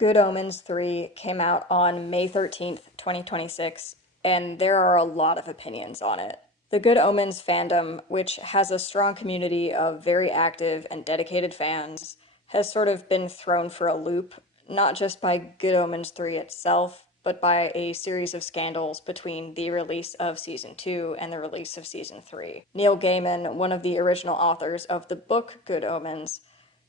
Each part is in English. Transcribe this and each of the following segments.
Good Omens 3 came out on May 13th, 2026, and there are a lot of opinions on it. The Good Omens fandom, which has a strong community of very active and dedicated fans, has sort of been thrown for a loop, not just by Good Omens 3 itself, but by a series of scandals between the release of Season 2 and the release of Season 3. Neil Gaiman, one of the original authors of the book Good Omens,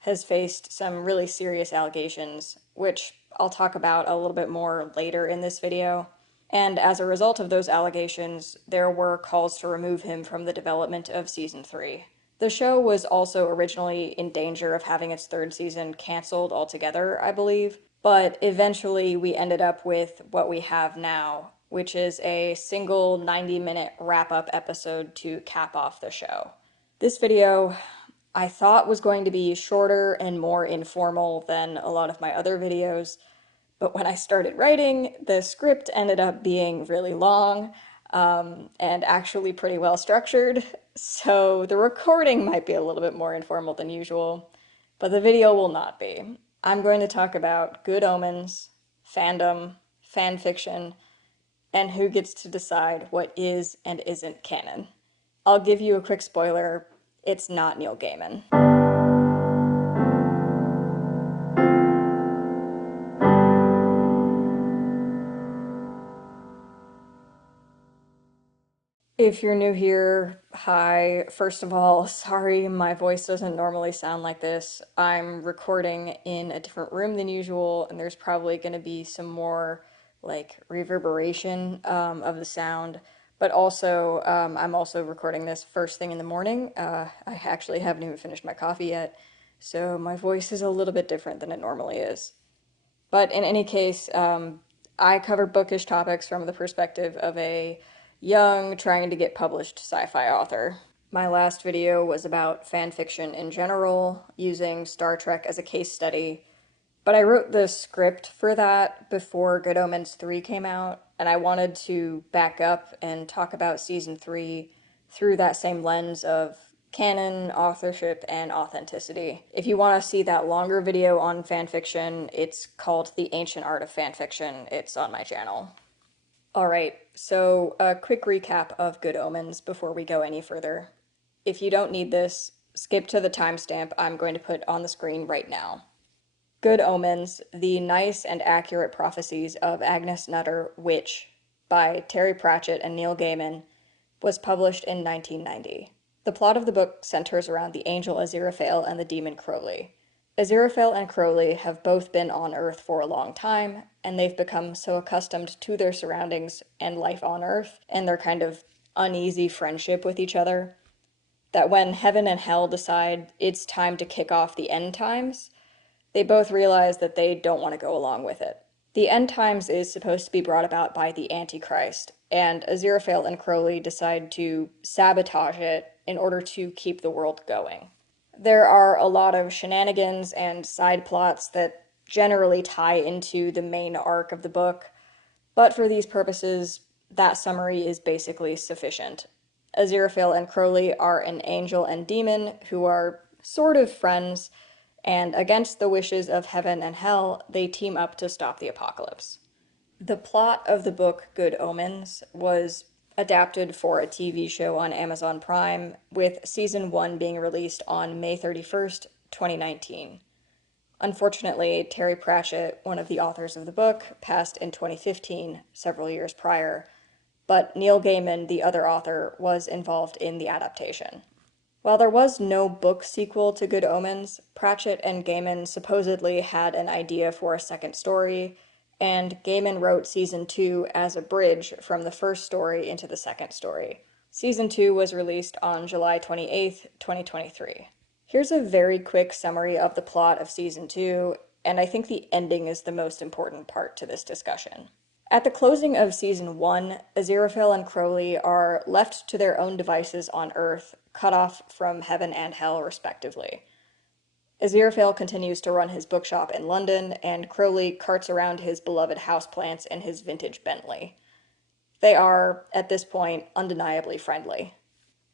has faced some really serious allegations, which I'll talk about a little bit more later in this video. And as a result of those allegations, there were calls to remove him from the development of Season 3. The show was also originally in danger of having its third season canceled altogether, I believe, but eventually we ended up with what we have now, which is a single 90-minute wrap-up episode to cap off the show. This video I thought was going to be shorter and more informal than a lot of my other videos, but when I started writing, the script ended up being really long, and actually pretty well structured, so the recording might be a little bit more informal than usual, but the video will not be. I'm going to talk about Good Omens, fandom, fanfiction, and who gets to decide what is and isn't canon. I'll give you a quick spoiler, it's not Neil Gaiman. If you're new here, hi. First of all, sorry my voice doesn't normally sound like this. I'm recording in a different room than usual, and there's probably going to be some more like reverberation of the sound. But also, I'm also recording this first thing in the morning. I actually haven't even finished my coffee yet, so my voice is a little bit different than it normally is. But in any case, I cover bookish topics from the perspective of a young, trying to get published sci-fi author. My last video was about fan fiction in general, using Star Trek as a case study, but I wrote the script for that before Good Omens 3 came out, and I wanted to back up and talk about Season 3 through that same lens of canon, authorship, and authenticity. If you want to see that longer video on fanfiction, it's called The Ancient Art of Fanfiction. It's on my channel. Alright, so a quick recap of Good Omens before we go any further. If you don't need this, skip to the timestamp I'm going to put on the screen right now. Good Omens, The Nice and Accurate Prophecies of Agnes Nutter, Witch, by Terry Pratchett and Neil Gaiman, was published in 1990. The plot of the book centers around the angel Aziraphale and the demon Crowley. Aziraphale and Crowley have both been on Earth for a long time, and they've become so accustomed to their surroundings and life on Earth, and their kind of uneasy friendship with each other, that when heaven and hell decide it's time to kick off the end times, they both realize that they don't want to go along with it. The end times is supposed to be brought about by the Antichrist, and Aziraphale and Crowley decide to sabotage it in order to keep the world going. There are a lot of shenanigans and side plots that generally tie into the main arc of the book, but for these purposes, that summary is basically sufficient. Aziraphale and Crowley are an angel and demon who are sort of friends, and against the wishes of heaven and hell, they team up to stop the apocalypse. The plot of the book Good Omens was adapted for a TV show on Amazon Prime, with Season 1 being released on May 31st, 2019. Unfortunately, Terry Pratchett, one of the authors of the book, passed in 2015, several years prior, but Neil Gaiman, the other author, was involved in the adaptation. While there was no book sequel to Good Omens, Pratchett and Gaiman supposedly had an idea for a second story, and Gaiman wrote Season 2 as a bridge from the first story into the second story. Season 2 was released on July 28th, 2023. Here's a very quick summary of the plot of Season 2, and I think the ending is the most important part to this discussion. At the closing of Season 1, Aziraphale and Crowley are left to their own devices on Earth, cut off from heaven and hell, respectively. Aziraphale continues to run his bookshop in London, and Crowley carts around his beloved houseplants in his vintage Bentley. They are, at this point, undeniably friendly.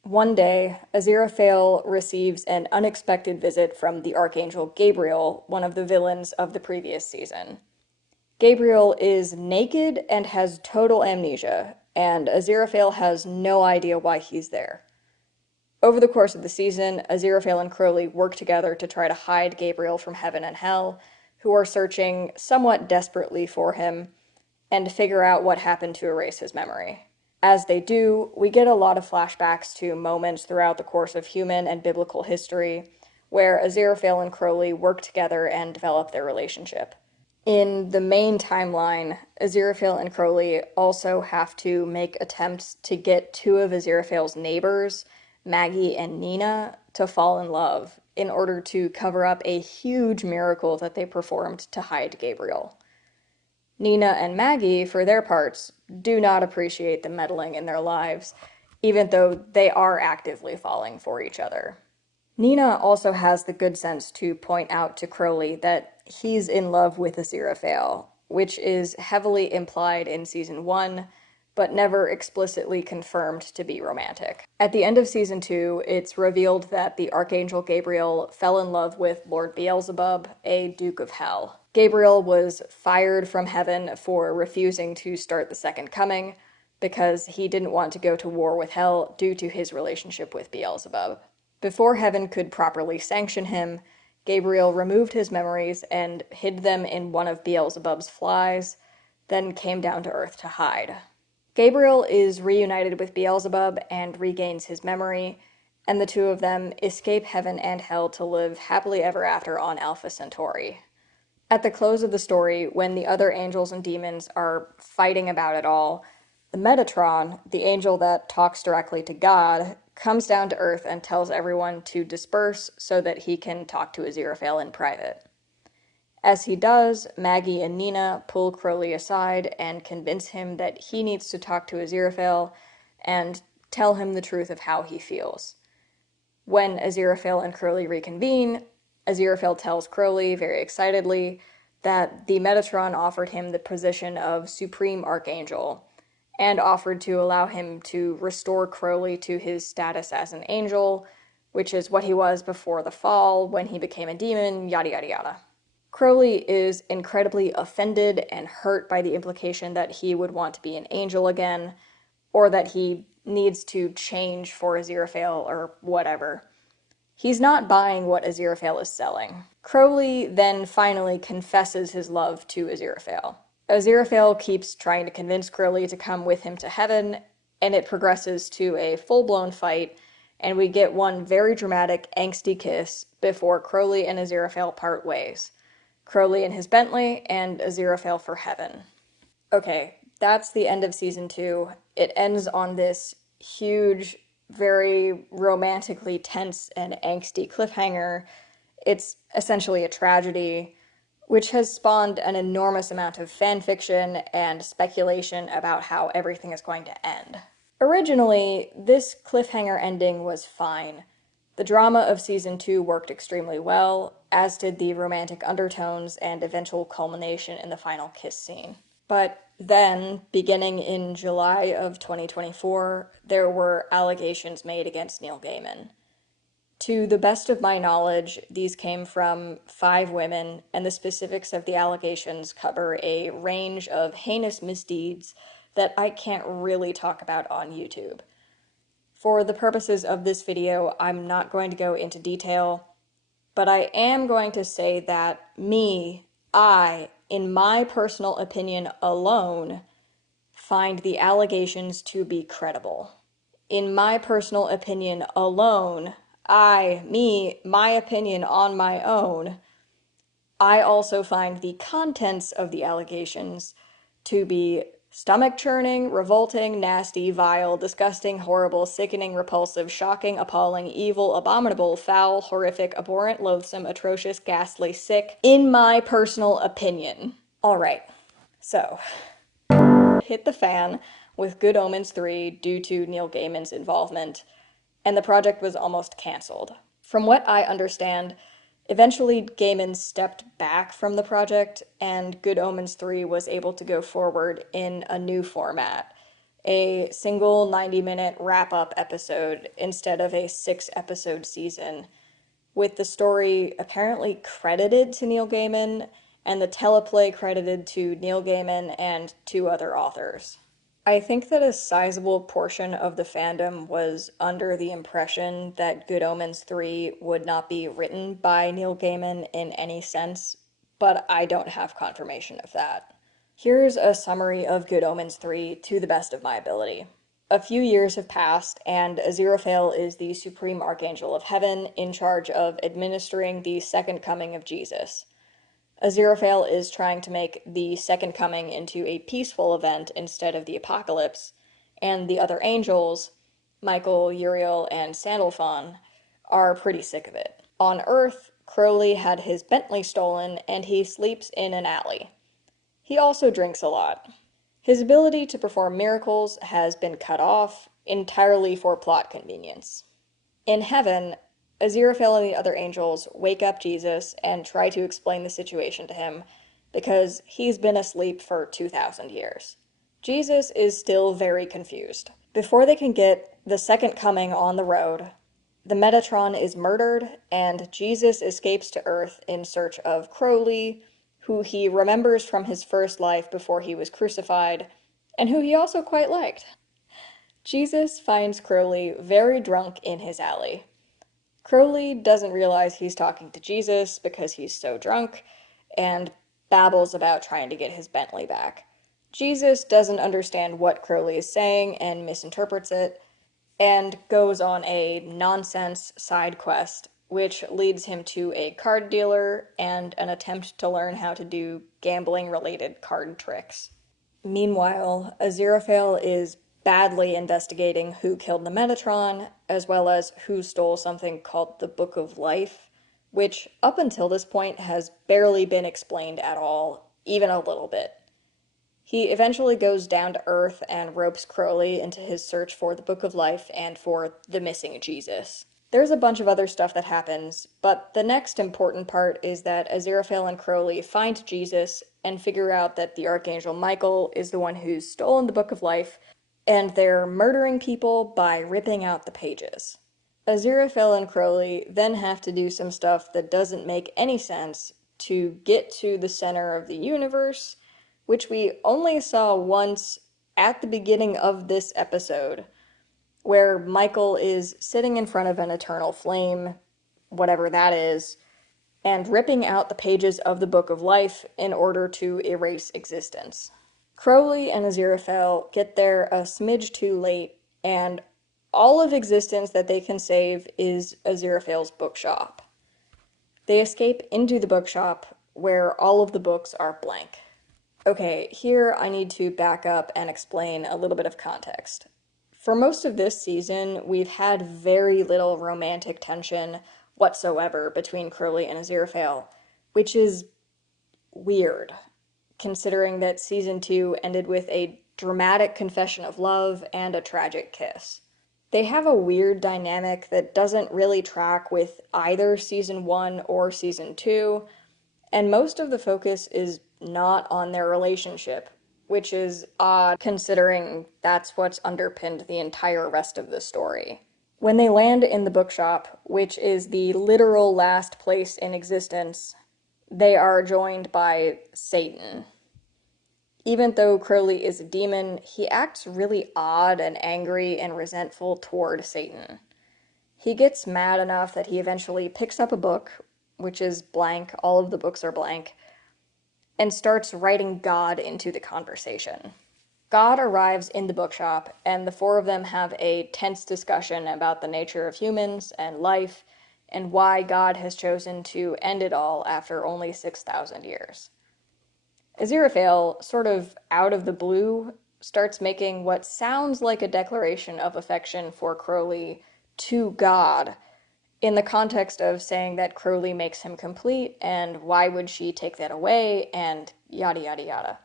One day, Aziraphale receives an unexpected visit from the Archangel Gabriel, one of the villains of the previous season. Gabriel is naked and has total amnesia, and Aziraphale has no idea why he's there. Over the course of the season, Aziraphale and Crowley work together to try to hide Gabriel from heaven and hell, who are searching somewhat desperately for him, and to figure out what happened to erase his memory. As they do, we get a lot of flashbacks to moments throughout the course of human and biblical history where Aziraphale and Crowley work together and develop their relationship. In the main timeline, Aziraphale and Crowley also have to make attempts to get two of Aziraphale's neighbors, Maggie and Nina, to fall in love in order to cover up a huge miracle that they performed to hide Gabriel. Nina and Maggie, for their parts, do not appreciate the meddling in their lives, even though they are actively falling for each other. Nina also has the good sense to point out to Crowley that he's in love with Aziraphale, which is heavily implied in Season 1, but never explicitly confirmed to be romantic. At the end of Season 2, it's revealed that the Archangel Gabriel fell in love with Lord Beelzebub, a Duke of Hell. Gabriel was fired from heaven for refusing to start the Second Coming, because he didn't want to go to war with Hell due to his relationship with Beelzebub. Before heaven could properly sanction him, Gabriel removed his memories and hid them in one of Beelzebub's flies, then came down to Earth to hide. Gabriel is reunited with Beelzebub and regains his memory, and the two of them escape heaven and hell to live happily ever after on Alpha Centauri. At the close of the story, when the other angels and demons are fighting about it all, the Metatron, the angel that talks directly to God, comes down to Earth and tells everyone to disperse so that he can talk to Aziraphale in private. As he does, Maggie and Nina pull Crowley aside and convince him that he needs to talk to Aziraphale and tell him the truth of how he feels. When Aziraphale and Crowley reconvene, Aziraphale tells Crowley, very excitedly, that the Metatron offered him the position of Supreme Archangel, and offered to allow him to restore Crowley to his status as an angel, which is what he was before the fall, when he became a demon, yada yada yada. Crowley is incredibly offended and hurt by the implication that he would want to be an angel again, or that he needs to change for Aziraphale or whatever. He's not buying what Aziraphale is selling. Crowley then finally confesses his love to Aziraphale. Aziraphale keeps trying to convince Crowley to come with him to heaven, and it progresses to a full-blown fight, and we get one very dramatic, angsty kiss before Crowley and Aziraphale part ways. Crowley in his Bentley, and Aziraphale for heaven. Okay, that's the end of Season 2. It ends on this huge, very romantically tense and angsty cliffhanger. It's essentially a tragedy, which has spawned an enormous amount of fanfiction and speculation about how everything is going to end. Originally, this cliffhanger ending was fine. The drama of Season 2 worked extremely well, as did the romantic undertones and eventual culmination in the final kiss scene. But then, beginning in July of 2024, there were allegations made against Neil Gaiman. To the best of my knowledge, these came from 5 women, and the specifics of the allegations cover a range of heinous misdeeds that I can't really talk about on YouTube. For the purposes of this video, I'm not going to go into detail, but I am going to say that I, in my personal opinion alone, find the allegations to be credible. In my personal opinion alone, my opinion on my own, I also find the contents of the allegations to be stomach-churning, revolting, nasty, vile, disgusting, horrible, sickening, repulsive, shocking, appalling, evil, abominable, foul, horrific, abhorrent, loathsome, atrocious, ghastly, sick, in my personal opinion. Alright, so hit the fan with Good Omens 3 due to Neil Gaiman's involvement, and the project was almost cancelled. From what I understand, eventually Gaiman stepped back from the project, and Good Omens 3 was able to go forward in a new format, a single 90-minute wrap-up episode instead of a 6-episode season, with the story apparently credited to Neil Gaiman and the teleplay credited to Neil Gaiman and 2 other authors. I think that a sizable portion of the fandom was under the impression that Good Omens 3 would not be written by Neil Gaiman in any sense, but I don't have confirmation of that. Here's a summary of Good Omens 3 to the best of my ability. A few years have passed, and Aziraphale is the supreme archangel of heaven in charge of administering the second coming of Jesus. Aziraphale is trying to make the second coming into a peaceful event instead of the apocalypse, and the other angels, Michael, Uriel, and Sandalphon, are pretty sick of it. On Earth, Crowley had his Bentley stolen, and he sleeps in an alley. He also drinks a lot. His ability to perform miracles has been cut off, entirely for plot convenience. In heaven, Aziraphale and the other angels wake up Jesus and try to explain the situation to him because he's been asleep for 2,000 years. Jesus is still very confused. Before they can get the second coming on the road, the Metatron is murdered and Jesus escapes to Earth in search of Crowley, who he remembers from his first life before he was crucified, and who he also quite liked. Jesus finds Crowley very drunk in his alley. Crowley doesn't realize he's talking to Jesus because he's so drunk, and babbles about trying to get his Bentley back. Jesus doesn't understand what Crowley is saying and misinterprets it, and goes on a nonsense side quest, which leads him to a card dealer and an attempt to learn how to do gambling-related card tricks. Meanwhile, Aziraphale is badly investigating who killed the Metatron, as well as who stole something called the Book of Life, which up until this point has barely been explained at all, even a little bit. He eventually goes down to Earth and ropes Crowley into his search for the Book of Life and for the missing Jesus. There's a bunch of other stuff that happens, but the next important part is that Aziraphale and Crowley find Jesus and figure out that the Archangel Michael is the one who's stolen the Book of Life, and they're murdering people by ripping out the pages. Aziraphale and Crowley then have to do some stuff that doesn't make any sense to get to the center of the universe, which we only saw once at the beginning of this episode, where Michael is sitting in front of an eternal flame, whatever that is, and ripping out the pages of the Book of Life in order to erase existence. Crowley and Aziraphale get there a smidge too late, and all of existence that they can save is Aziraphale's bookshop. They escape into the bookshop, where all of the books are blank. Okay, here I need to back up and explain a little bit of context. For most of this season, we've had very little romantic tension whatsoever between Crowley and Aziraphale, which is weird, considering that Season 2 ended with a dramatic confession of love and a tragic kiss. They have a weird dynamic that doesn't really track with either Season 1 or Season 2, and most of the focus is not on their relationship, which is odd considering that's what's underpinned the entire rest of the story. When they land in the bookshop, which is the literal last place in existence, they are joined by Satan. Even though Crowley is a demon, he acts really odd and angry and resentful toward Satan. He gets mad enough that he eventually picks up a book, which is blank, all of the books are blank, and starts writing God into the conversation. God arrives in the bookshop, and the 4 of them have a tense discussion about the nature of humans and life, and why God has chosen to end it all after only 6,000 years. Aziraphale, sort of out of the blue, starts making what sounds like a declaration of affection for Crowley to God, in the context of saying that Crowley makes him complete, and why would she take that away, and yada yada yada.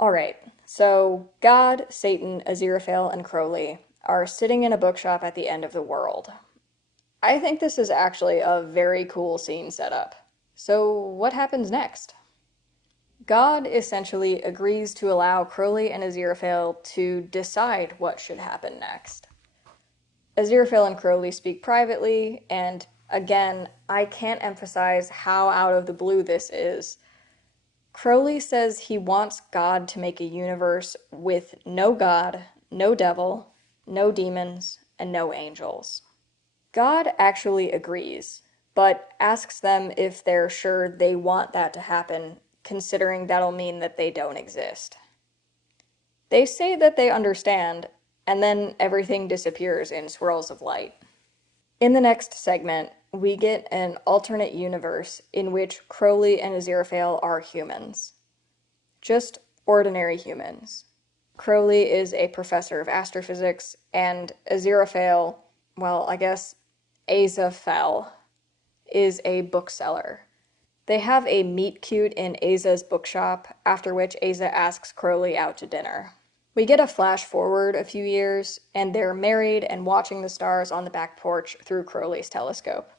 Alright, so God, Satan, Aziraphale, and Crowley are sitting in a bookshop at the end of the world. I think this is actually a very cool scene setup. So what happens next? God essentially agrees to allow Crowley and Aziraphale to decide what should happen next. Aziraphale and Crowley speak privately, and again, I can't emphasize how out of the blue this is. Crowley says he wants God to make a universe with no God, no devil, no demons, and no angels. God actually agrees, but asks them if they're sure they want that to happen, considering that'll mean that they don't exist. They say that they understand, and then everything disappears in swirls of light. In the next segment, we get an alternate universe in which Crowley and Aziraphale are humans. Just ordinary humans. Crowley is a professor of astrophysics, and Aziraphale, well, I guess Azafel, is a bookseller. They have a meet cute in Aza's bookshop, after which Aza asks Crowley out to dinner. We get a flash forward a few years, and they're married and watching the stars on the back porch through Crowley's telescope.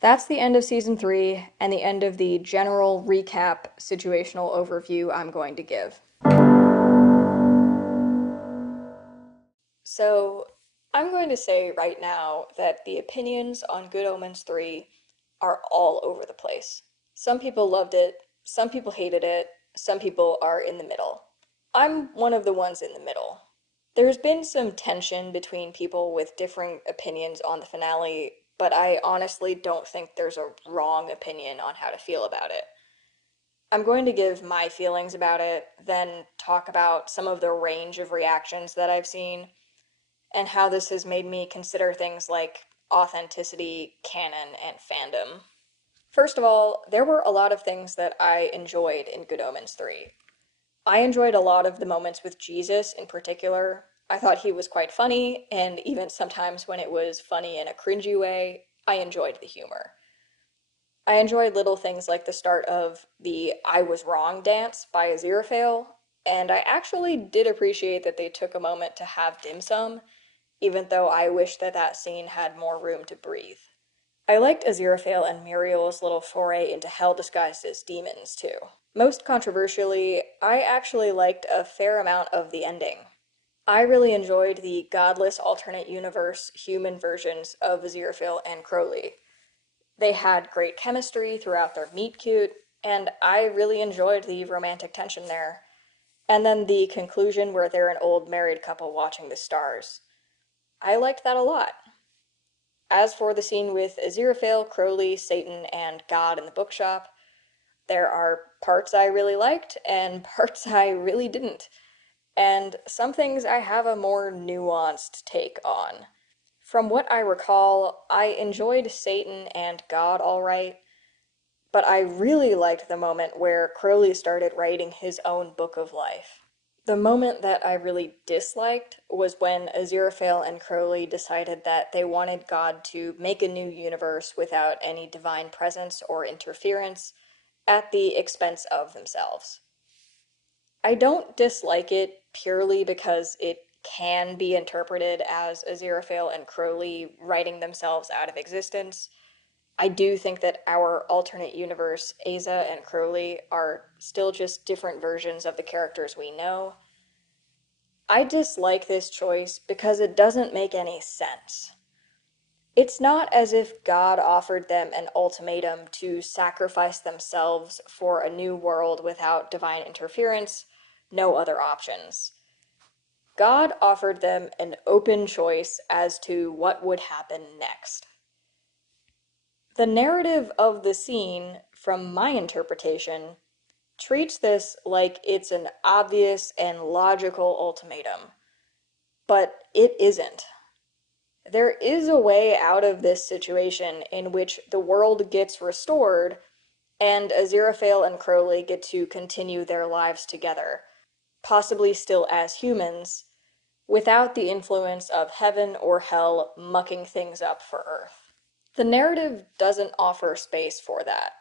That's the end of season 3, and the end of the general recap situational overview I'm going to give. So, I'm going to say right now that the opinions on Good Omens 3 are all over the place. Some people loved it, some people hated it, some people are in the middle. I'm one of the ones in the middle. There's been some tension between people with differing opinions on the finale, but I honestly don't think there's a wrong opinion on how to feel about it. I'm going to give my feelings about it, then talk about some of the range of reactions that I've seen, and how this has made me consider things like authenticity, canon, and fandom. First of all, there were a lot of things that I enjoyed in Good Omens 3. I enjoyed a lot of the moments with Jesus in particular. I thought he was quite funny, and even sometimes when it was funny in a cringy way, I enjoyed the humor. I enjoyed little things like the start of the I Was Wrong dance by Aziraphale, and I actually did appreciate that they took a moment to have dim sum, even though I wish that that scene had more room to breathe. I liked Aziraphale and Muriel's little foray into hell disguised as demons, too. Most controversially, I actually liked a fair amount of the ending. I really enjoyed the godless alternate universe human versions of Aziraphale and Crowley. They had great chemistry throughout their meet cute, and I really enjoyed the romantic tension there. And then the conclusion where they're an old married couple watching the stars. I liked that a lot. As for the scene with Aziraphale, Crowley, Satan, and God in the bookshop, there are parts I really liked and parts I really didn't. And some things I have a more nuanced take on. From what I recall, I enjoyed Satan and God alright, but I really liked the moment where Crowley started writing his own book of life. The moment that I really disliked was when Aziraphale and Crowley decided that they wanted God to make a new universe without any divine presence or interference, at the expense of themselves. I don't dislike it purely because it can be interpreted as Aziraphale and Crowley writing themselves out of existence. I do think that our alternate universe, Aza and Crowley, are still just different versions of the characters we know. I dislike this choice because it doesn't make any sense. It's not as if God offered them an ultimatum to sacrifice themselves for a new world without divine interference, no other options. God offered them an open choice as to what would happen next. The narrative of the scene, from my interpretation, treats this like it's an obvious and logical ultimatum, but it isn't. There is a way out of this situation in which the world gets restored and Aziraphale and Crowley get to continue their lives together, possibly still as humans, without the influence of heaven or hell mucking things up for Earth. The narrative doesn't offer space for that.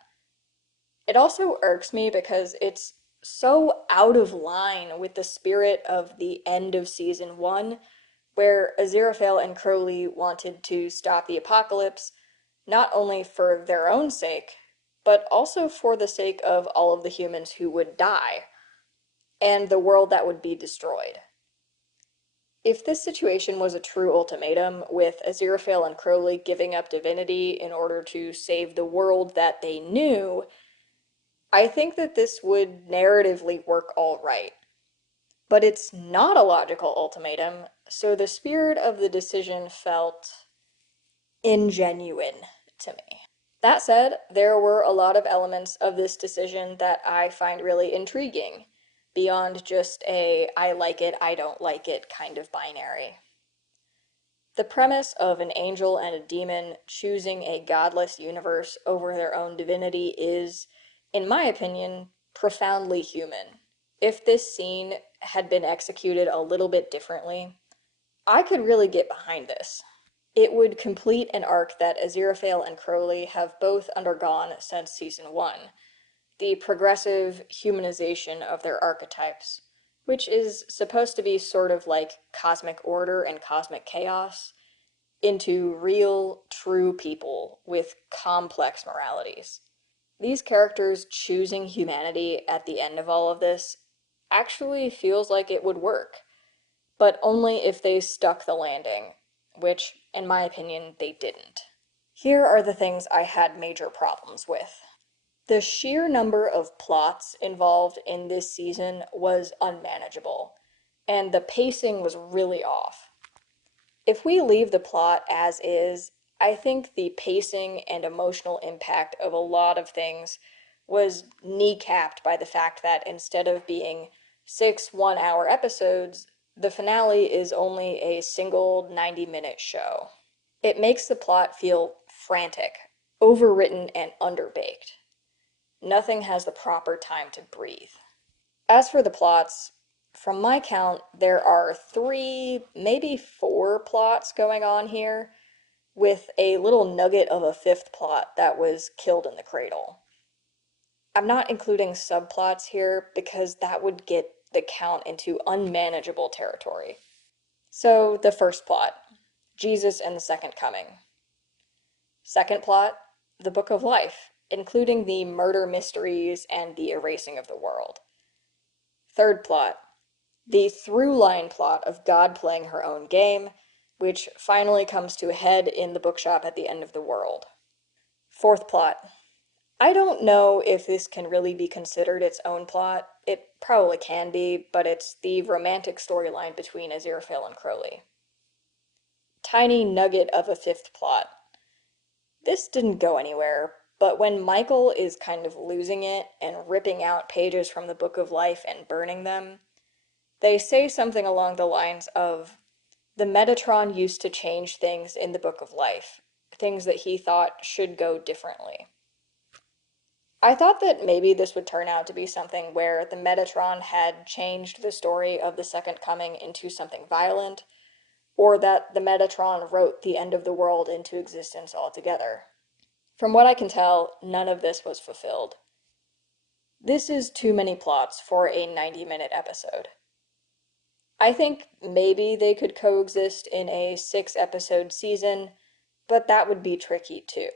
It also irks me because it's so out of line with the spirit of the end of season 1, where Aziraphale and Crowley wanted to stop the apocalypse, not only for their own sake, but also for the sake of all of the humans who would die and the world that would be destroyed. If this situation was a true ultimatum, with Aziraphale and Crowley giving up divinity in order to save the world that they knew, I think that this would narratively work all right. But it's not a logical ultimatum, so the spirit of the decision felt ingenuine to me. That said, there were a lot of elements of this decision that I find really intriguing, beyond just a I like it, I don't like it kind of binary. The premise of an angel and a demon choosing a godless universe over their own divinity is, in my opinion, profoundly human. If this scene had been executed a little bit differently, I could really get behind this. It would complete an arc that Aziraphale and Crowley have both undergone since season 1, the progressive humanization of their archetypes, which is supposed to be sort of like cosmic order and cosmic chaos, into real, true people with complex moralities. These characters choosing humanity at the end of all of this actually feels like it would work, but only if they stuck the landing, which, in my opinion, they didn't. Here are the things I had major problems with. The sheer number of plots involved in this season was unmanageable, and the pacing was really off. If we leave the plot as is, I think the pacing and emotional impact of a lot of things was kneecapped by the fact that instead of being 6 1-hour episodes, the finale is only a single 90-minute show. It makes the plot feel frantic, overwritten, and underbaked. Nothing has the proper time to breathe. As for the plots, from my count, there are 3, maybe 4 plots going on here, with a little nugget of a 5th plot that was killed in the cradle. I'm not including subplots here because that would get the count into unmanageable territory. So, the first plot, Jesus and the Second Coming. Second plot, the Book of Life, including the murder mysteries and the erasing of the world. Third plot, the through-line plot of God playing her own game, which finally comes to a head in the bookshop at the end of the world. Fourth plot, I don't know if this can really be considered its own plot. It probably can be, but it's the romantic storyline between Aziraphale and Crowley. Tiny nugget of a 5th plot. This didn't go anywhere, but when Michael is kind of losing it and ripping out pages from the Book of Life and burning them, they say something along the lines of, the Metatron used to change things in the Book of Life, things that he thought should go differently. I thought that maybe this would turn out to be something where the Metatron had changed the story of the Second Coming into something violent, or that the Metatron wrote the end of the world into existence altogether. From what I can tell, none of this was fulfilled. This is too many plots for a 90-minute episode. I think maybe they could coexist in a 6-episode season, but that would be tricky too.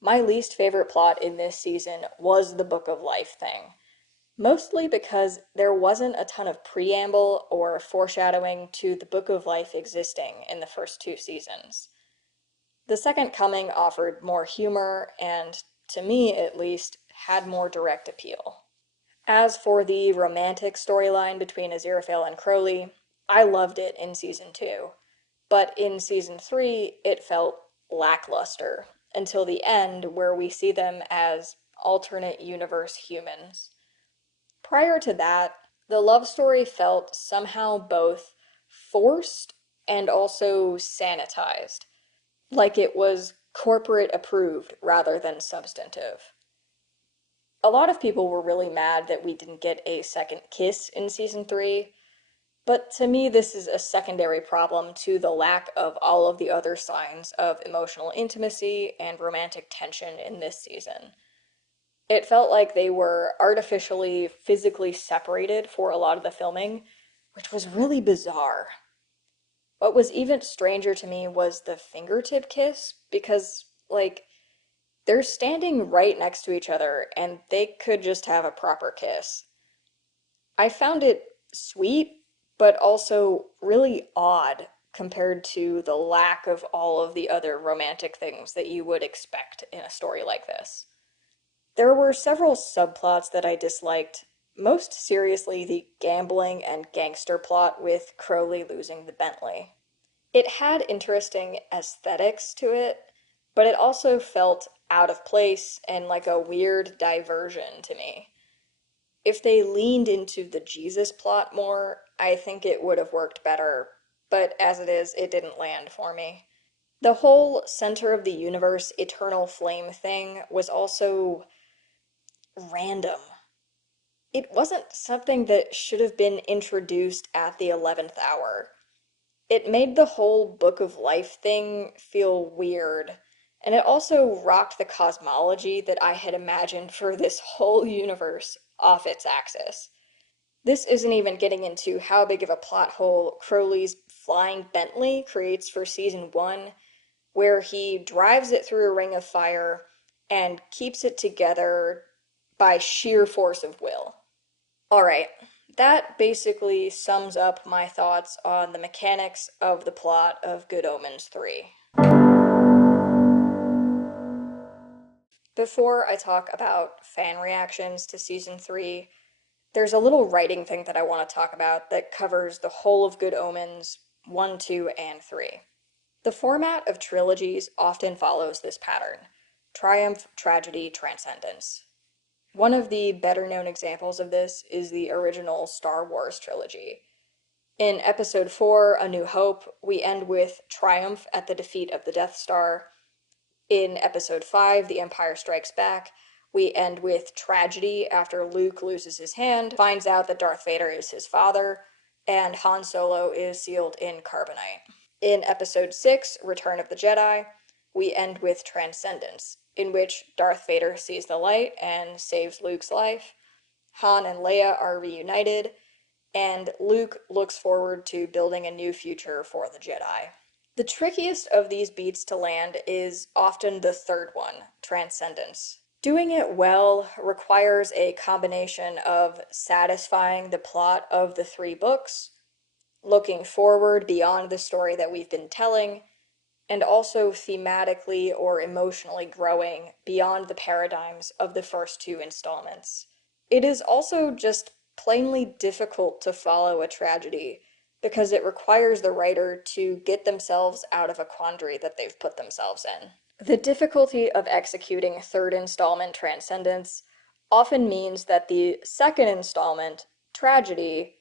My least favorite plot in this season was the Book of Life thing, mostly because there wasn't a ton of preamble or foreshadowing to the Book of Life existing in the first 2 seasons. The Second Coming offered more humor and, to me at least, had more direct appeal. As for the romantic storyline between Aziraphale and Crowley, I loved it in season 2, but in season 3 it felt lackluster until the end, where we see them as alternate universe humans. Prior to that, the love story felt somehow both forced and also sanitized, like it was corporate approved rather than substantive. A lot of people were really mad that we didn't get a second kiss in season 3, but to me this is a secondary problem to the lack of all of the other signs of emotional intimacy and romantic tension in this season. It felt like they were artificially physically separated for a lot of the filming, which was really bizarre. What was even stranger to me was the fingertip kiss, because, like, They're standing right next to each other and they could just have a proper kiss. I found it sweet, but also really odd compared to the lack of all of the other romantic things that you would expect in a story like this. There were several subplots that I disliked, most seriously the gambling and gangster plot with Crowley losing the Bentley. It had interesting aesthetics to it, but it also felt out of place and like a weird diversion to me. If they leaned into the Jesus plot more, I think it would have worked better, but as it is, it didn't land for me. The whole center of the universe eternal flame thing was also random. It wasn't something that should have been introduced at the 11th hour. It made the whole Book of Life thing feel weird, and it also rocked the cosmology that I had imagined for this whole universe off its axis. This isn't even getting into how big of a plot hole Crowley's flying Bentley creates for season 1, where he drives it through a ring of fire and keeps it together by sheer force of will. Alright, that basically sums up my thoughts on the mechanics of the plot of Good Omens 3. Before I talk about fan reactions to season 3, there's a little writing thing that I want to talk about that covers the whole of Good Omens 1, 2, and 3. The format of trilogies often follows this pattern: triumph, tragedy, transcendence. One of the better known examples of this is the original Star Wars trilogy. In Episode 4, A New Hope, we end with triumph at the defeat of the Death Star. In Episode 5, The Empire Strikes Back, we end with tragedy after Luke loses his hand, finds out that Darth Vader is his father, and Han Solo is sealed in carbonite. In Episode 6, Return of the Jedi, we end with transcendence, in which Darth Vader sees the light and saves Luke's life, Han and Leia are reunited, and Luke looks forward to building a new future for the Jedi. The trickiest of these beats to land is often the third one, transcendence. Doing it well requires a combination of satisfying the plot of the 3 books, looking forward beyond the story that we've been telling, and also thematically or emotionally growing beyond the paradigms of the first 2 installments. It is also just plainly difficult to follow a tragedy because it requires the writer to get themselves out of a quandary that they've put themselves in. The difficulty of executing third installment transcendence often means that the second installment, tragedy,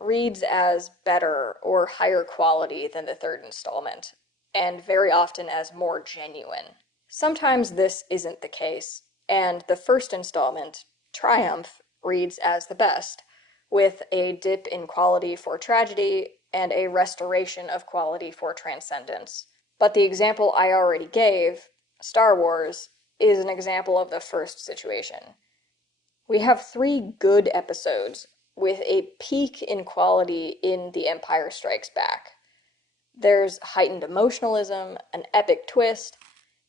reads as better or higher quality than the third installment, and very often as more genuine. Sometimes this isn't the case, and the first installment, Triumph, reads as the best, with a dip in quality for tragedy and a restoration of quality for transcendence. But the example I already gave, Star Wars, is an example of the first situation. We have 3 good episodes with a peak in quality in The Empire Strikes Back. There's heightened emotionalism, an epic twist,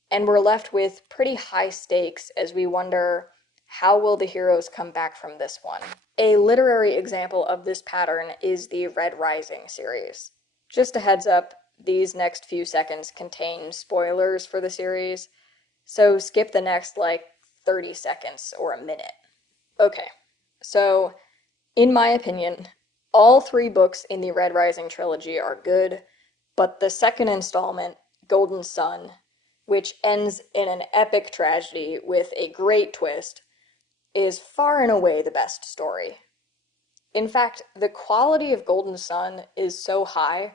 and we're left with pretty high stakes as we wonder, how will the heroes come back from this one? A literary example of this pattern is the Red Rising series. Just a heads up, these next few seconds contain spoilers for the series, so skip the next 30 seconds or a minute. Okay, so in my opinion, all 3 books in the Red Rising trilogy are good, but the second installment, Golden Sun, which ends in an epic tragedy with a great twist, is far and away the best story. In fact, the quality of Golden Sun is so high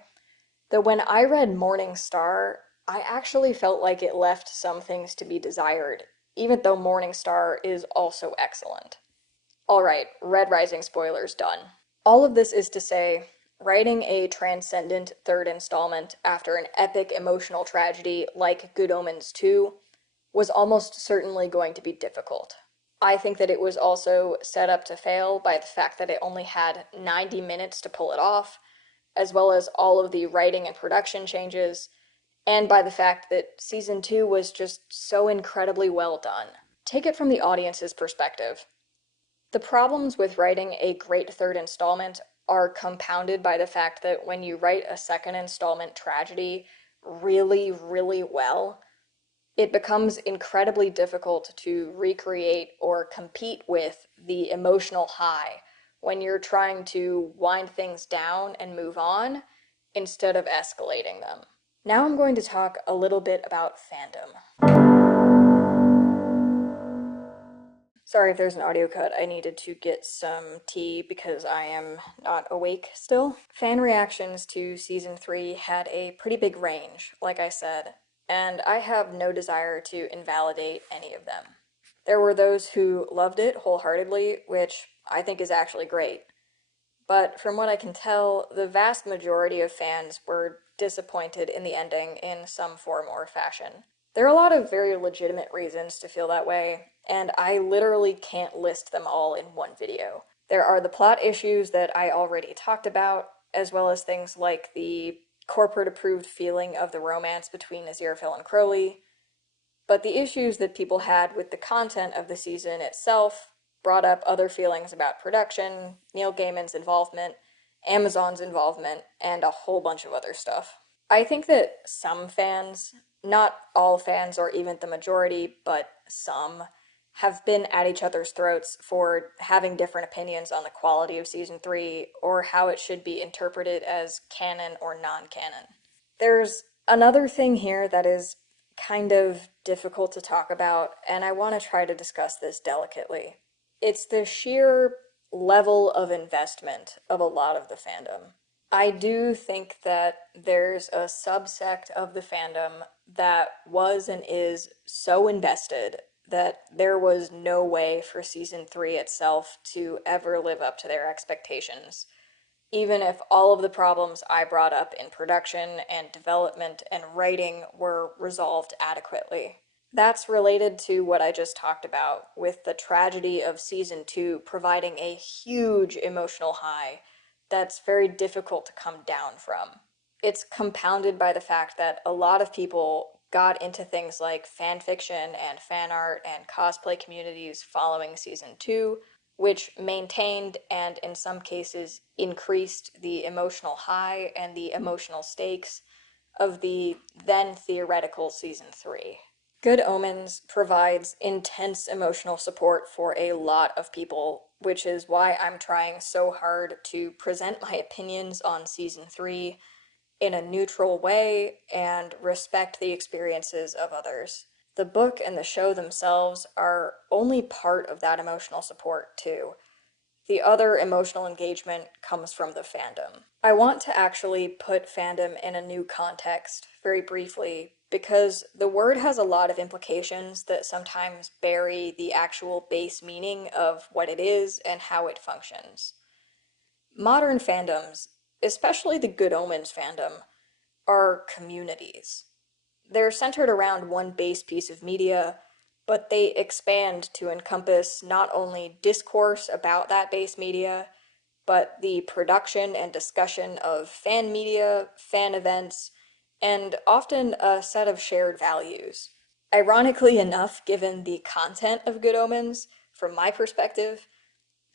that when I read Morning Star, I actually felt like it left some things to be desired, even though Morning Star is also excellent. Alright, Red Rising spoilers done. All of this is to say, writing a transcendent third installment after an epic emotional tragedy like Good Omens 2 was almost certainly going to be difficult. I think that it was also set up to fail by the fact that it only had 90 minutes to pull it off, as well as all of the writing and production changes, and by the fact that season 2 was just so incredibly well done. Take it from the audience's perspective. The problems with writing a great third installment are compounded by the fact that when you write a second installment tragedy really, really well, it becomes incredibly difficult to recreate or compete with the emotional high when you're trying to wind things down and move on instead of escalating them. Now I'm going to talk a little bit about fandom. Sorry if there's an audio cut. I needed to get some tea because I am not awake still. Fan reactions to season 3 had a pretty big range, like I said, and I have no desire to invalidate any of them. There were those who loved it wholeheartedly, which I think is actually great. But from what I can tell, the vast majority of fans were disappointed in the ending in some form or fashion. There are a lot of very legitimate reasons to feel that way, and I literally can't list them all in one video. There are the plot issues that I already talked about, as well as things like the corporate-approved feeling of the romance between Aziraphale and Crowley, but the issues that people had with the content of the season itself brought up other feelings about production, Neil Gaiman's involvement, Amazon's involvement, and a whole bunch of other stuff. I think that some fans, not all fans or even the majority, but some, have been at each other's throats for having different opinions on the quality of season 3 or how it should be interpreted as canon or non-canon. There's another thing here that is kind of difficult to talk about, and I want to try to discuss this delicately. It's the sheer level of investment of a lot of the fandom. I do think that there's a subsect of the fandom that was and is so invested that there was no way for season 3 itself to ever live up to their expectations, even if all of the problems I brought up in production and development and writing were resolved adequately. That's related to what I just talked about, with the tragedy of season 2 providing a huge emotional high that's very difficult to come down from. It's compounded by the fact that a lot of people got into things like fan fiction and fan art and cosplay communities following season 2, which maintained and in some cases increased the emotional high and the emotional stakes of the then theoretical season 3. Good Omens provides intense emotional support for a lot of people, which is why I'm trying so hard to present my opinions on season 3 in a neutral way and respect the experiences of others. The book and the show themselves are only part of that emotional support, too. The other emotional engagement comes from the fandom. I want to actually put fandom in a new context, very briefly, because the word has a lot of implications that sometimes bury the actual base meaning of what it is and how it functions. Modern fandoms, especially the Good Omens fandom, are communities. They're centered around one base piece of media, but they expand to encompass not only discourse about that base media, but the production and discussion of fan media, fan events, and often a set of shared values. Ironically enough, given the content of Good Omens, from my perspective,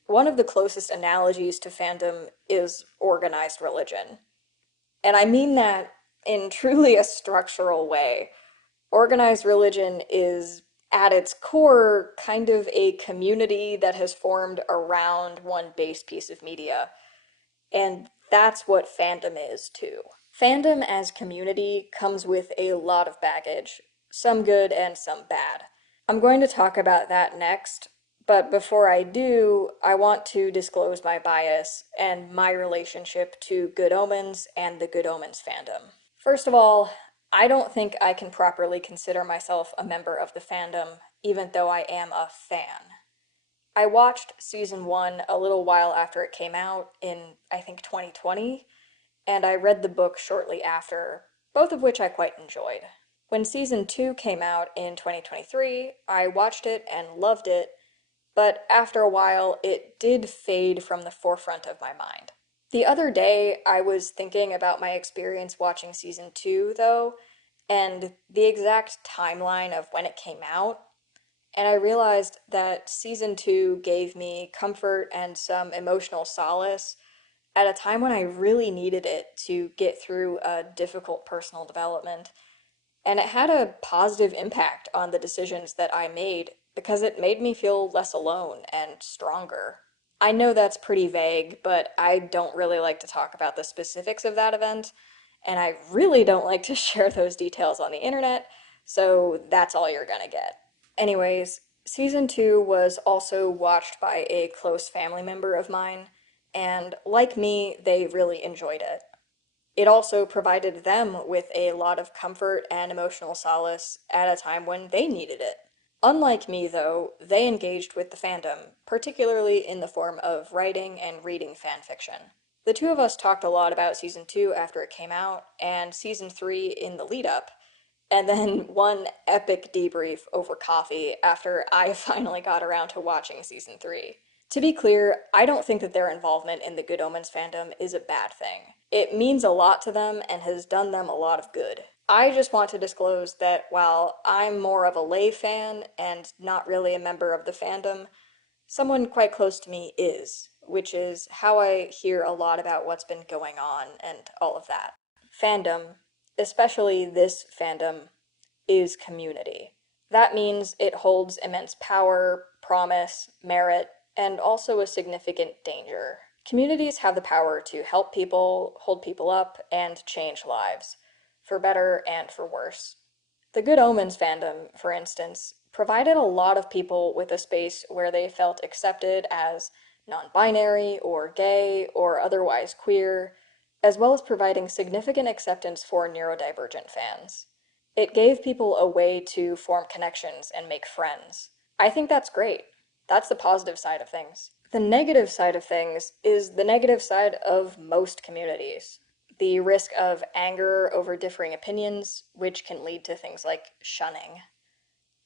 one of the closest analogies to fandom is organized religion. And I mean that in truly a structural way. Organized religion is, at its core, kind of a community that has formed around one base piece of media. And that's what fandom is, too. Fandom as community comes with a lot of baggage, some good and some bad. I'm going to talk about that next, but before I do, I want to disclose my bias and my relationship to Good Omens and the Good Omens fandom. First of all, I don't think I can properly consider myself a member of the fandom, even though I am a fan. I watched season 1 a little while after it came out in, I think, 2020, and I read the book shortly after, both of which I quite enjoyed. When season 2 came out in 2023, I watched it and loved it, but after a while it did fade from the forefront of my mind. The other day I was thinking about my experience watching season 2, though, and the exact timeline of when it came out. And I realized that season two gave me comfort and some emotional solace at a time when I really needed it to get through a difficult personal development. And it had a positive impact on the decisions that I made because it made me feel less alone and stronger. I know that's pretty vague, but I don't really like to talk about the specifics of that event, and I really don't like to share those details on the internet, so that's all you're gonna get. Anyways, season two was also watched by a close family member of mine, and like me, they really enjoyed it. It also provided them with a lot of comfort and emotional solace at a time when they needed it. Unlike me, though, they engaged with the fandom, particularly in the form of writing and reading fan fiction. The two of us talked a lot about season two after it came out, and season three in the lead up, and then one epic debrief over coffee after I finally got around to watching season three. To be clear, I don't think that their involvement in the Good Omens fandom is a bad thing. It means a lot to them and has done them a lot of good. I just want to disclose that while I'm more of a lay fan and not really a member of the fandom, someone quite close to me is, which is how I hear a lot about what's been going on and all of that. Fandom, especially this fandom, is community. That means it holds immense power, promise, merit, and also a significant danger. Communities have the power to help people, hold people up, and change lives, for better and for worse. The Good Omens fandom, for instance, provided a lot of people with a space where they felt accepted as non binary or gay or otherwise queer, as well as providing significant acceptance for neurodivergent fans. It gave people a way to form connections and make friends. I think that's great. That's the positive side of things. The negative side of things is the negative side of most communities. The risk of anger over differing opinions, which can lead to things like shunning.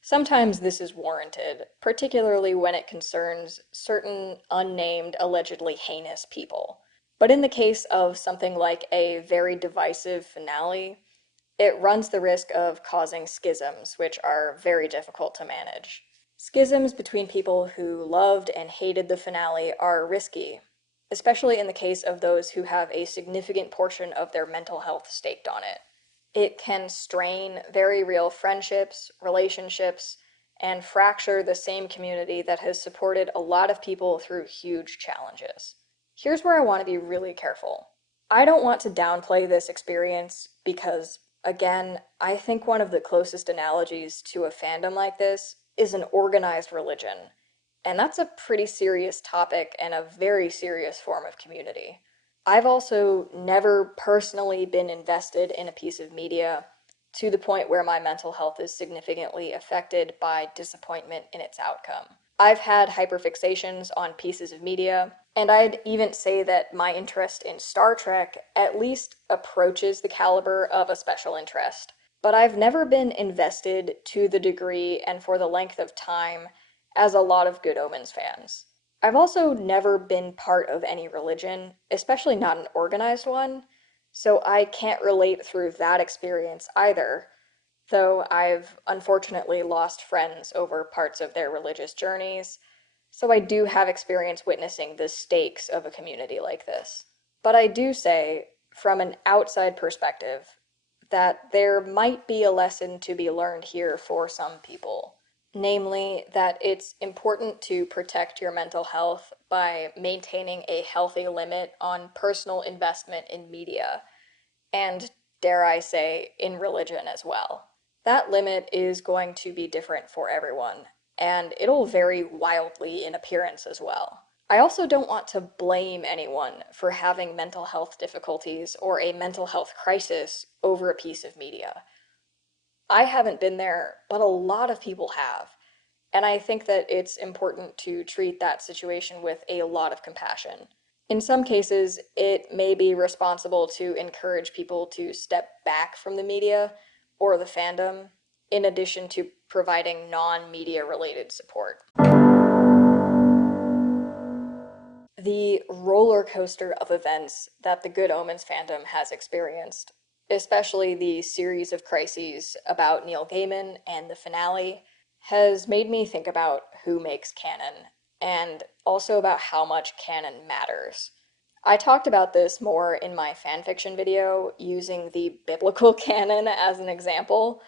Sometimes this is warranted, particularly when it concerns certain unnamed, allegedly heinous people. But in the case of something like a very divisive finale, it runs the risk of causing schisms, which are very difficult to manage. Schisms between people who loved and hated the finale are risky, especially in the case of those who have a significant portion of their mental health staked on it. It can strain very real friendships, relationships, and fracture the same community that has supported a lot of people through huge challenges. Here's where I want to be really careful. I don't want to downplay this experience because, again, I think one of the closest analogies to a fandom like this is an organized religion. And that's a pretty serious topic and a very serious form of community. I've also never personally been invested in a piece of media to the point where my mental health is significantly affected by disappointment in its outcome. I've had hyperfixations on pieces of media, and I'd even say that my interest in Star Trek at least approaches the caliber of a special interest. But I've never been invested to the degree and for the length of time as a lot of Good Omens fans. I've also never been part of any religion, especially not an organized one, so I can't relate through that experience either, though I've unfortunately lost friends over parts of their religious journeys, so I do have experience witnessing the stakes of a community like this. But I do say, from an outside perspective, that there might be a lesson to be learned here for some people. Namely, that it's important to protect your mental health by maintaining a healthy limit on personal investment in media, and, dare I say, in religion as well. That limit is going to be different for everyone, and it'll vary wildly in appearance as well. I also don't want to blame anyone for having mental health difficulties or a mental health crisis over a piece of media. I haven't been there, but a lot of people have. And I think that it's important to treat that situation with a lot of compassion. In some cases, it may be responsible to encourage people to step back from the media or the fandom, in addition to providing non-media related support. The roller coaster of events that the Good Omens fandom has experienced especially the series of crises about Neil Gaiman and the finale, has made me think about who makes canon, and also about how much canon matters. I talked about this more in my fanfiction video using the biblical canon as an example,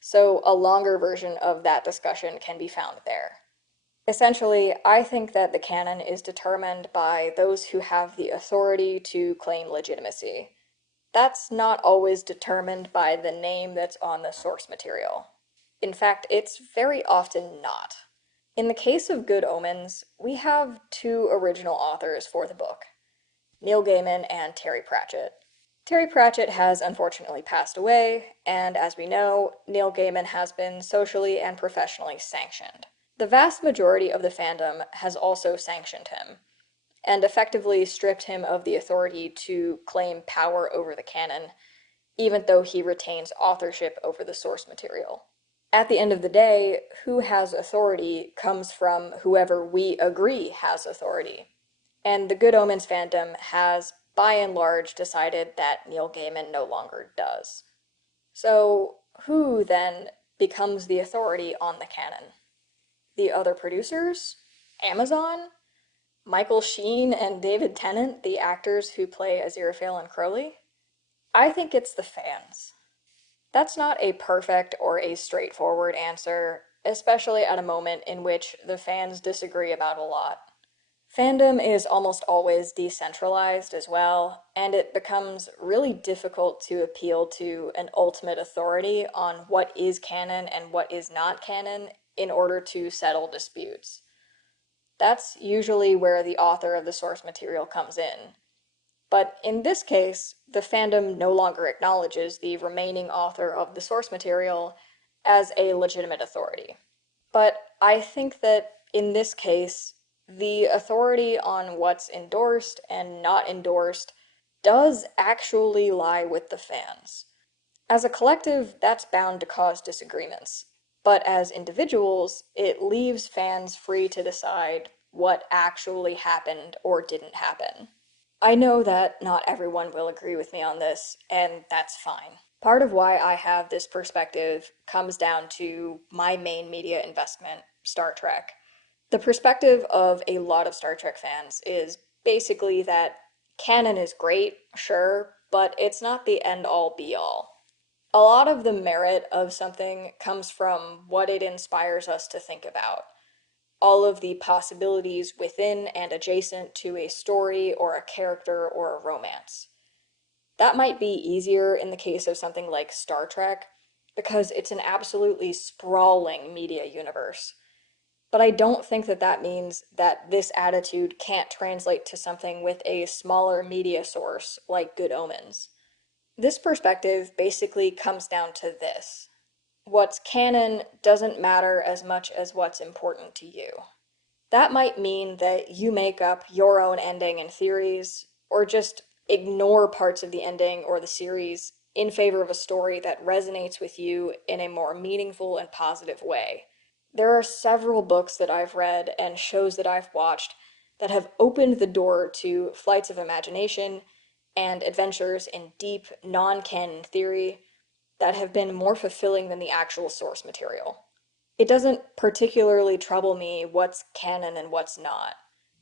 so a longer version of that discussion can be found there. Essentially, I think that the canon is determined by those who have the authority to claim legitimacy. That's not always determined by the name that's on the source material. In fact, it's very often not. In the case of Good Omens, we have two original authors for the book, Neil Gaiman and Terry Pratchett. Terry Pratchett has unfortunately passed away, and as we know, Neil Gaiman has been socially and professionally sanctioned. The vast majority of the fandom has also sanctioned him, and effectively stripped him of the authority to claim power over the canon, even though he retains authorship over the source material. At the end of the day, who has authority comes from whoever we agree has authority. And the Good Omens fandom has, by and large, decided that Neil Gaiman no longer does. So, who then becomes the authority on the canon? The other producers? Amazon? Michael Sheen and David Tennant, the actors who play Aziraphale and Crowley? I think it's the fans. That's not a perfect or a straightforward answer, especially at a moment in which the fans disagree about a lot. Fandom is almost always decentralized as well, and it becomes really difficult to appeal to an ultimate authority on what is canon and what is not canon in order to settle disputes. That's usually where the author of the source material comes in. But in this case, the fandom no longer acknowledges the remaining author of the source material as a legitimate authority. But I think that in this case, the authority on what's endorsed and not endorsed does actually lie with the fans. As a collective, that's bound to cause disagreements. But as individuals, it leaves fans free to decide what actually happened or didn't happen. I know that not everyone will agree with me on this, and that's fine. Part of why I have this perspective comes down to my main media investment, Star Trek. The perspective of a lot of Star Trek fans is basically that canon is great, sure, but it's not the end-all be-all. A lot of the merit of something comes from what it inspires us to think about, all of the possibilities within and adjacent to a story or a character or a romance. That might be easier in the case of something like Star Trek, because it's an absolutely sprawling media universe. But I don't think that that means that this attitude can't translate to something with a smaller media source like Good Omens. This perspective basically comes down to this. What's canon doesn't matter as much as what's important to you. That might mean that you make up your own ending and theories, or just ignore parts of the ending or the series in favor of a story that resonates with you in a more meaningful and positive way. There are several books that I've read and shows that I've watched that have opened the door to flights of imagination and adventures in deep, non-canon theory that have been more fulfilling than the actual source material. It doesn't particularly trouble me what's canon and what's not.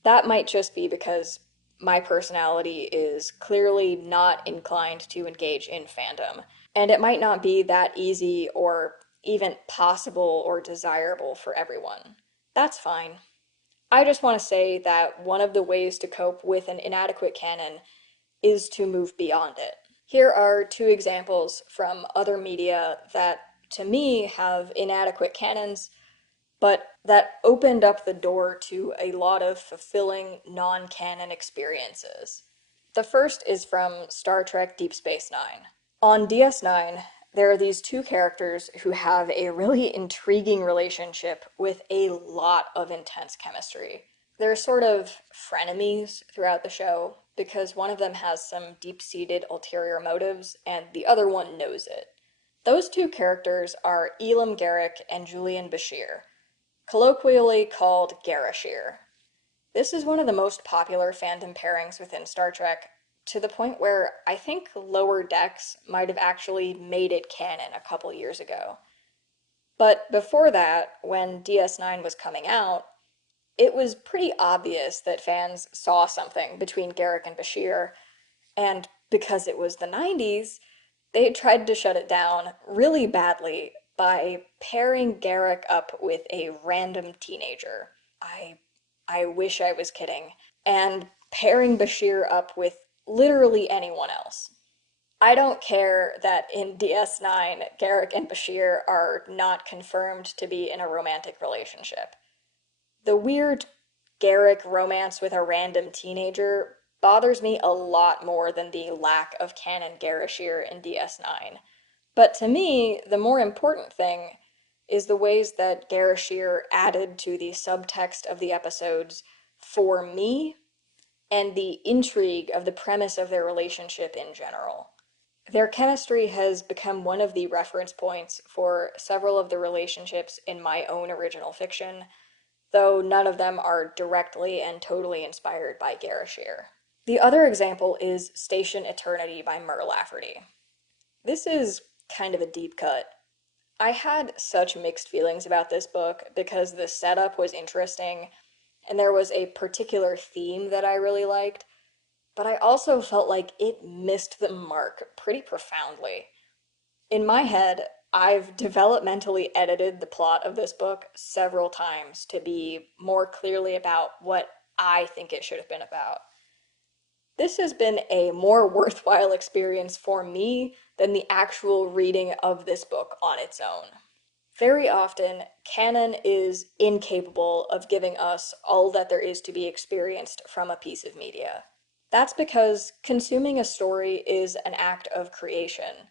That might just be because my personality is clearly not inclined to engage in fandom, and it might not be that easy or even possible or desirable for everyone. That's fine. I just want to say that one of the ways to cope with an inadequate canon is to move beyond it. Here are two examples from other media that, to me, have inadequate canons, but that opened up the door to a lot of fulfilling non-canon experiences. The first is from Star Trek Deep Space Nine. On DS9, there are these two characters who have a really intriguing relationship with a lot of intense chemistry. They're sort of frenemies throughout the show because one of them has some deep-seated ulterior motives and the other one knows it. Those two characters are Elam Garak and Julian Bashir, colloquially called Garashir. This is one of the most popular fandom pairings within Star Trek to the point where I think Lower Decks might have actually made it canon a couple years ago. But before that, when DS9 was coming out, it was pretty obvious that fans saw something between Garrick and Bashir, and because it was the 90s, they tried to shut it down really badly by pairing Garrick up with a random teenager. I I wish I was kidding. And pairing Bashir up with literally anyone else. I don't care that in DS9, Garrick and Bashir are not confirmed to be in a romantic relationship. The weird Garrick romance with a random teenager bothers me a lot more than the lack of canon Garashir in DS9. But to me, the more important thing is the ways that Garashir added to the subtext of the episodes for me and the intrigue of the premise of their relationship in general. Their chemistry has become one of the reference points for several of the relationships in my own original fiction, though none of them are directly and totally inspired by Garashir. The other example is Station Eternity by Mur Lafferty. This is kind of a deep cut. I had such mixed feelings about this book because the setup was interesting and there was a particular theme that I really liked, but I also felt like it missed the mark pretty profoundly. In my head, I've developmentally edited the plot of this book several times to be more clearly about what I think it should have been about. This has been a more worthwhile experience for me than the actual reading of this book on its own. Very often, canon is incapable of giving us all that there is to be experienced from a piece of media. That's because consuming a story is an act of creation,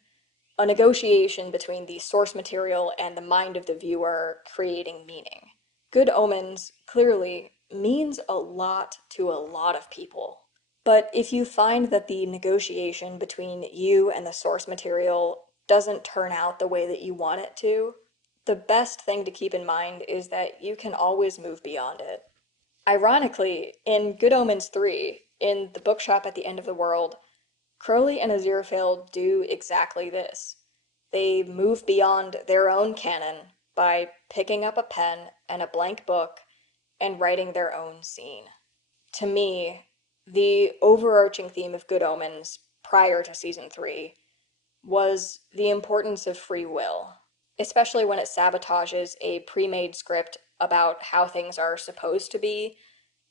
a negotiation between the source material and the mind of the viewer creating meaning. Good Omens, clearly, means a lot to a lot of people. But if you find that the negotiation between you and the source material doesn't turn out the way that you want it to, the best thing to keep in mind is that you can always move beyond it. Ironically, in Good Omens 3, in the bookshop at the end of the world, Crowley and Aziraphale do exactly this. They move beyond their own canon by picking up a pen and a blank book and writing their own scene. To me, the overarching theme of Good Omens prior to season 3 was the importance of free will, especially when it sabotages a pre-made script about how things are supposed to be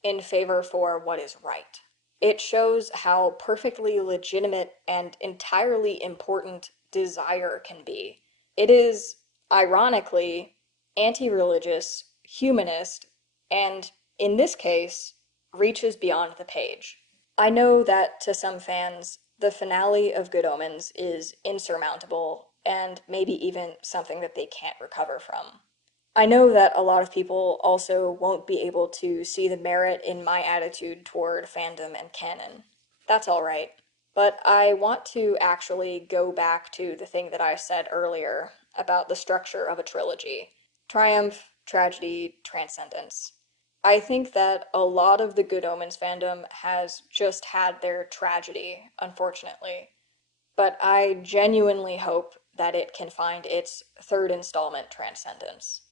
in favor for what is right. It shows how perfectly legitimate and entirely important desire can be. It is, ironically, anti-religious, humanist, and, in this case, reaches beyond the page. I know that to some fans, the finale of Good Omens is insurmountable and maybe even something that they can't recover from. I know that a lot of people also won't be able to see the merit in my attitude toward fandom and canon. That's alright. But I want to actually go back to the thing that I said earlier about the structure of a trilogy. Triumph, tragedy, transcendence. I think that a lot of the Good Omens fandom has just had their tragedy, unfortunately. But I genuinely hope that it can find its third installment, Transcendence.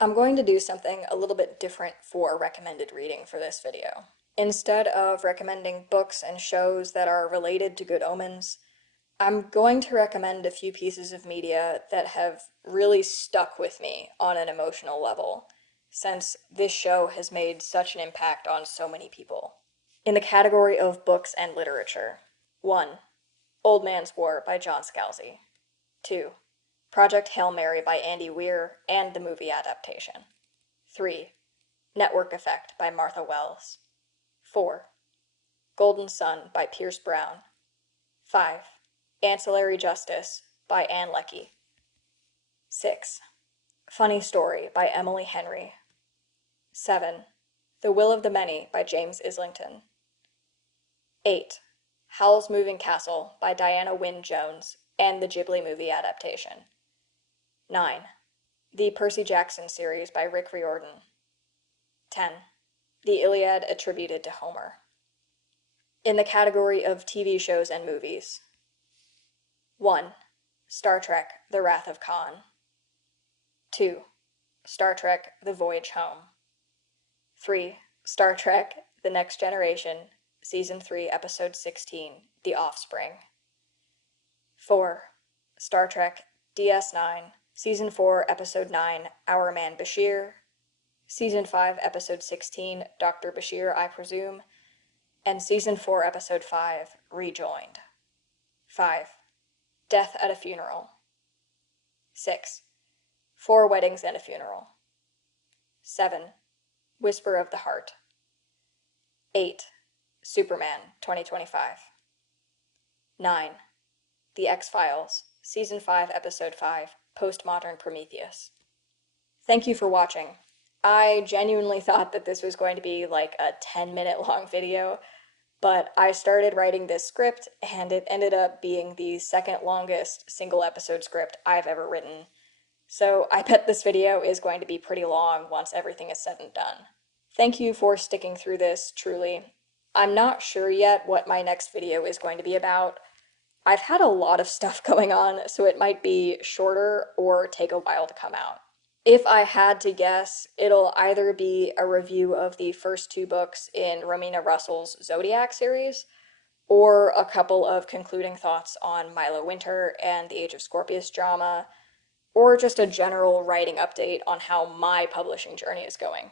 I'm going to do something a little bit different for recommended reading for this video. Instead of recommending books and shows that are related to Good Omens, I'm going to recommend a few pieces of media that have really stuck with me on an emotional level, since this show has made such an impact on so many people. In the category of books and literature: 1. Old Man's War by John Scalzi. 2. Project Hail Mary by Andy Weir and the movie adaptation. 3. Network Effect by Martha Wells. 4. Golden Sun by Pierce Brown. 5. Ancillary Justice by Ann Leckie. 6. Funny Story by Emily Henry. 7. The Will of the Many by James Islington. 8. Howl's Moving Castle by Diana Wynne Jones and the Ghibli movie adaptation. 9. The Percy Jackson series by Rick Riordan. 10. The Iliad attributed to Homer. In the category of TV shows and movies: 1. Star Trek: The Wrath of Khan. 2. Star Trek: The Voyage Home. 3. Star Trek: The Next Generation, Season 3, Episode 16, The Offspring. 4. Star Trek: DS9, Season 4, Episode 9, Our Man Bashir. Season 5, Episode 16, Dr. Bashir, I Presume. And Season 4, Episode 5, Rejoined. 5. Death at a Funeral. 6. 4 Weddings and a Funeral. 7. Whisper of the Heart. 8. Superman 2025. 9. The X-Files, Season 5, Episode 5, Postmodern Prometheus. Thank you for watching. I genuinely thought that this was going to be like a 10-minute long video, but I started writing this script and it ended up being the second longest single episode script I've ever written. So I bet this video is going to be pretty long once everything is said and done. Thank you for sticking through this, truly. I'm not sure yet what my next video is going to be about. I've had a lot of stuff going on, so it might be shorter or take a while to come out. If I had to guess, it'll either be a review of the first 2 books in Romina Russell's Zodiac series, or a couple of concluding thoughts on Milo Winter and the Age of Scorpius drama, or just a general writing update on how my publishing journey is going.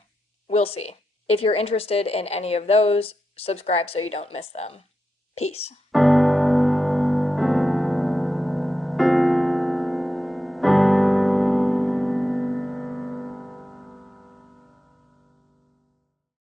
We'll see. If you're interested in any of those, subscribe so you don't miss them. Peace.